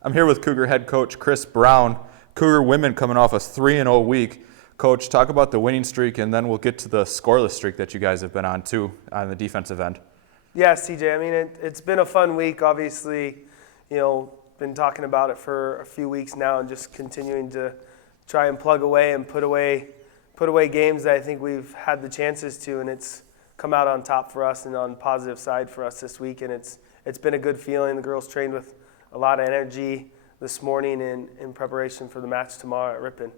I'm here with Cougar head coach Chris Brown. Cougar women coming off a 3-0 week. Coach, talk about the winning streak, and then we'll get to the scoreless streak that you guys have been on too on the defensive end. Yeah, CJ. I mean, it's been a fun week. Obviously, been talking about it for a few weeks now, and just continuing to try and plug away and put away games that I think we've had the chances to, and it's come out on top for us and on the positive side for us this week. And it's been a good feeling. The girls trained with a lot of energy this morning in preparation for the match tomorrow at Ripon.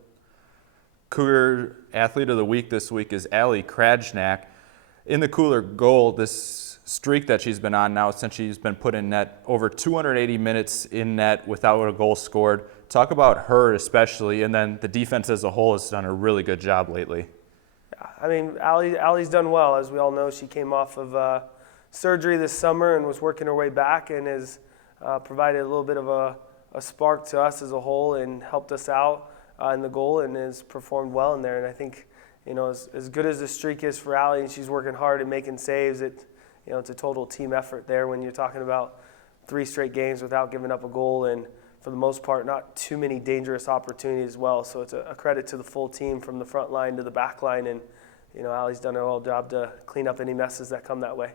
Cougar Athlete of the Week this week is Allie Krajnak. In the Cougar goal, this streak that she's been on now since she's been put in net, over 280 minutes in net without a goal scored. Talk about her especially, and then the defense as a whole has done a really good job lately. I mean, Allie's done well. As we all know, she came off of surgery this summer and was working her way back, and has provided a little bit of a spark to us as a whole and helped us out in the goal, and has performed well in there. And I think, as good as the streak is for Allie, and she's working hard and making saves, it's a total team effort there when you're talking about 3 straight games without giving up a goal, and for the most part, not too many dangerous opportunities as well. So it's a credit to the full team from the front line to the back line, and Allie's done a well job to clean up any messes that come that way.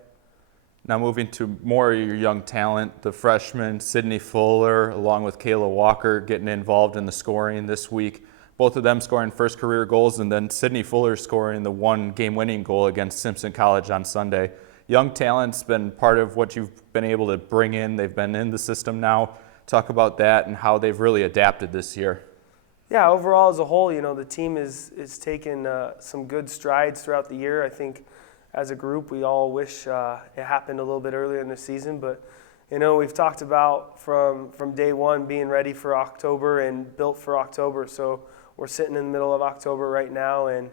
Now moving to more of your young talent, the freshman Sydney Fuller, along with Kayla Walker, getting involved in the scoring this week. Both of them scoring first career goals, and then Sydney Fuller scoring the 1 game-winning goal against Simpson College on Sunday. Young talent's been part of what you've been able to bring in. They've been in the system now. Talk about that and how they've really adapted this year. Yeah, overall as a whole, the team is taken some good strides throughout the year. I think as a group, we all wish it happened a little bit earlier in the season, but we've talked about from day one being ready for October and built for October. So we're sitting in the middle of October right now, and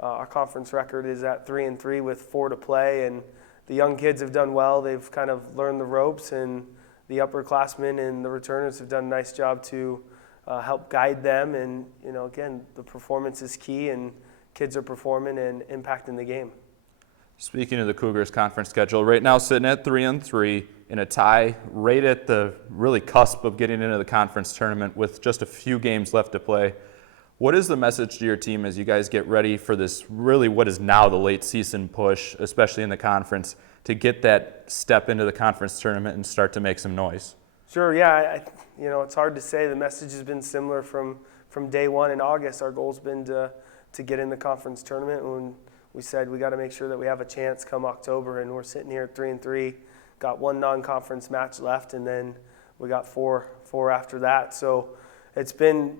our conference record is at 3-3 with 4 to play, and the young kids have done well. They've kind of learned the ropes, and the upperclassmen and the returners have done a nice job to help guide them. And again, the performance is key, and kids are performing and impacting the game. Speaking of the Cougars conference schedule, right now sitting at 3-3 in a tie, right at the really cusp of getting into the conference tournament with just a few games left to play. What is the message to your team as you guys get ready for this really what is now the late season push, especially in the conference, to get that step into the conference tournament and start to make some noise? Sure, yeah. It's hard to say. The message has been similar from day one in August. Our goal's been to get in the conference tournament. When we said we got to make sure that we have a chance come October, and we're sitting here at 3-3, got 1 non-conference match left, and then we got four after that. So it's been,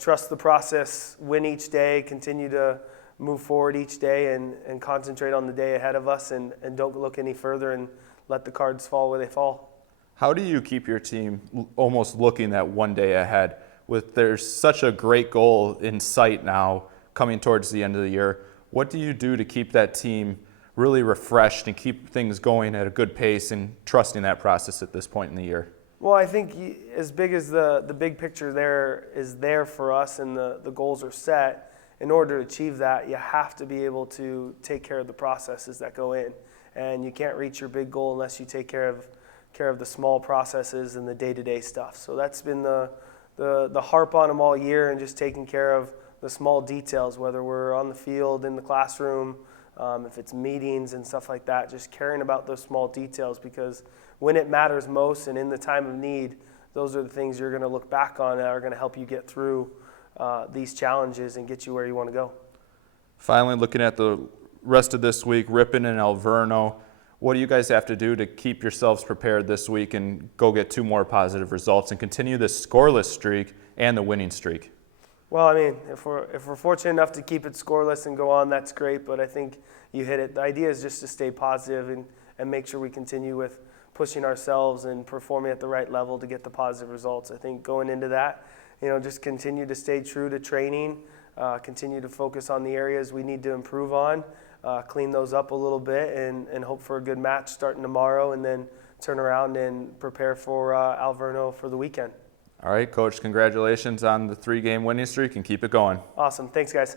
trust the process, win each day, continue to move forward each day, and concentrate on the day ahead of us, and don't look any further and let the cards fall where they fall. How do you keep your team almost looking that one day ahead? There's such a great goal in sight now coming towards the end of the year. What do you do to keep that team really refreshed and keep things going at a good pace and trusting that process at this point in the year? Well, I think as big as the big picture there for us, and the goals are set, in order to achieve that, you have to be able to take care of the processes that go in. And you can't reach your big goal unless you take care of the small processes and the day-to-day stuff. So that's been the harp on them all year, and just taking care of the small details, whether we're on the field, in the classroom, if it's meetings and stuff like that, just caring about those small details, because when it matters most and in the time of need, those are the things you're going to look back on that are going to help you get through these challenges and get you where you want to go. Finally, looking at the rest of this week, Ripon and Alverno, what do you guys have to do to keep yourselves prepared this week and go get 2 more positive results and continue this scoreless streak and the winning streak? Well, I mean, if we're fortunate enough to keep it scoreless and go on, that's great, but I think you hit it. The idea is just to stay positive and make sure we continue with pushing ourselves and performing at the right level to get the positive results. I think going into that, just continue to stay true to training, continue to focus on the areas we need to improve on, clean those up a little bit, and hope for a good match starting tomorrow, and then turn around and prepare for Alverno for the weekend. All right, Coach, congratulations on the 3-game winning streak, and keep it going. Awesome. Thanks, guys.